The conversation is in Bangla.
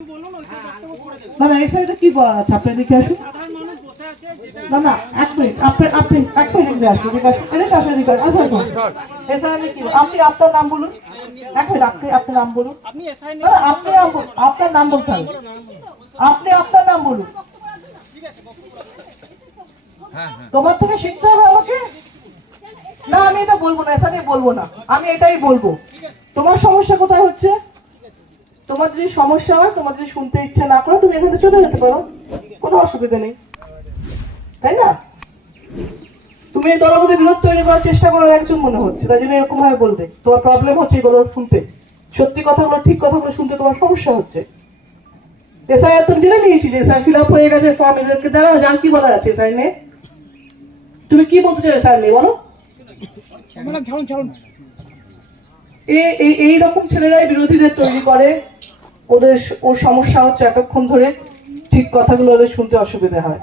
না না এই সাইডে কি বলা আছে আপনি এদিকে আসুন। না না এক মিনিট আপনি এক মিনিট আসুন এদিকে আসুন এদিকে আসুন এদিকে আসুন এই সাইডে কি আপনি আপনার নাম বলুন এক মিনিট আপনি আপনার নাম বলুন না আপনি আপনার নাম বলতে হবে আপনি আপনার নাম বলুন তোমার থেকে শিখতে হবে আমাকে না আমি এটা বলবো না এসা নিয়ে বলবো না আমি এটাই বলবো তোমার সমস্যা কোথায় হচ্ছে তোমার যদি সমস্যা হয় তোমার যদি শুনতে ইচ্ছে না করে তুমি এখানে চলে যেতে পারো কোনো অসুবিধা নেই তাই না তুমি এই দলের মধ্যে বিরোধ তৈরি করার চেষ্টা করার একজন মনে হচ্ছে তাই জন্য এরকম ভাবে বলবে তোমার প্রবলেম হচ্ছে এগুলো শুনতে সত্যি কথাগুলো ঠিক কথাগুলো শুনতে তোমার সমস্যা হচ্ছে এসআইআর তুমি জেনে নিয়েছি যে এসআই ফিল আপ হয়ে গেছে ফর্ম এদেরকে দেওয়া যার কি বলার আছে এসআই নিয়ে তুমি কি বলতে চাও এসআই নিয়ে বলো এই রকম ছেলেরাই বিরোধীদের তৈরি করে ওর সমস্যা হচ্ছে এতক্ষণ ধরে ঠিক কথাগুলো ওদের শুনতে অসুবিধা হয়